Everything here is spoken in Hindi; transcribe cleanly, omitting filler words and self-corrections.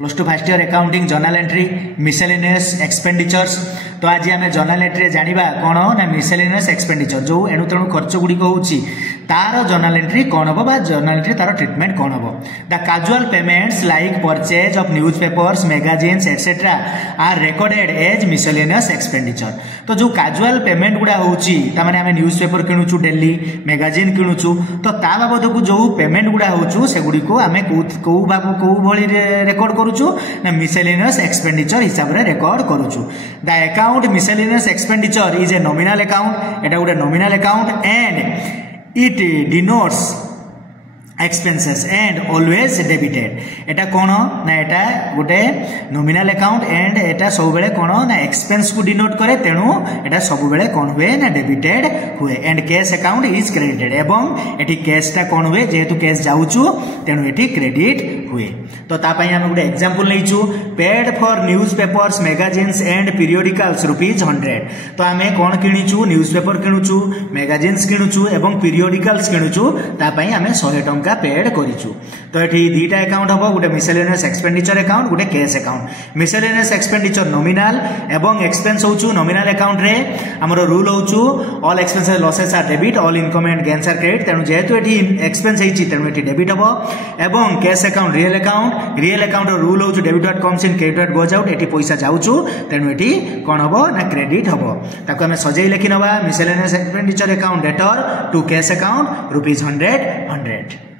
Plus two first year accounting journal entry miscellaneous expenditures. तो आज आम जर्नल एंट्री जाना कौन ना मिसेलेनियस एक्सपेंडिचर जो एणु तेणु खर्च गुड़िक होची तार जर्नल एंट्री कौन हम जर्नल एंट्री तार ट्रिटमेंट कौन हम। The casual payments like purchase of newspapers magazines etcetera are recorded as miscellaneous expenditure. तो जो कैजुअल पेमेंट गुड़ा होची तामाने आमे न्यूज पेपर किणुचु डेली मैगजीन किणुचु तो ता बाबद को जो पेमेंट गुड़ा होचु से गुडी को आमे को भली रेकॉर्ड करूचु ना मिसेलेनियस एक्सपेंडिचर हिसाब रे रेकॉर्ड करूचु। The account miscellaneous expenditure is a nominal account एटा गुडे nominal account and it denotes expenses and always debited. एटा कौन ना एटा गोटे नॉमिनल अकाउंट एंड एटा सब बेले कौन ना एक्सपेंस को डिनोट करे तेणु एटा सब बेले कौन हुए ना डेबिटेड हुए and cash account is credited एवं एटी कैशटा कौन हुए जेहेतु कैश जाउचु तेणु एटी क्रेडिट हुए। तो तापाई आमे गोटे एग्जांपल लेइचु paid for newspapers magazines and periodicals ₹100। तो आमे कौन किणुचु न्यूज पेपर किणुचु मैगजीन्स किणुचु एवं पीरियोडिकल्स किणुचु तापाई आमे 100 टंका पेड करिचु। तो एठी दीटा अकाउंट हबो गोटे मिसेलेनियस एक्सपेंडिचर अकाउंट गोटे cash account. Miscellaneous expenditure nominal एवं एक्सपेंस होचु नॉमिनल अकाउंट रे हमरो रूल होचु all expenses losses are debit all income and gains are credit. तेनु जेहेतु एठी एक्सपेंस हेची तेनु एठी डेबिट हबो एवं cash account real account rule होचु debit what comes in credit what goes out. एठी पैसा जाउचु तेनु एठी कोन हबो ना क्रेडिट हबो। ताको हमें सजेई लेखि नबा miscellaneous expenditure account debtor to cash account ₹100।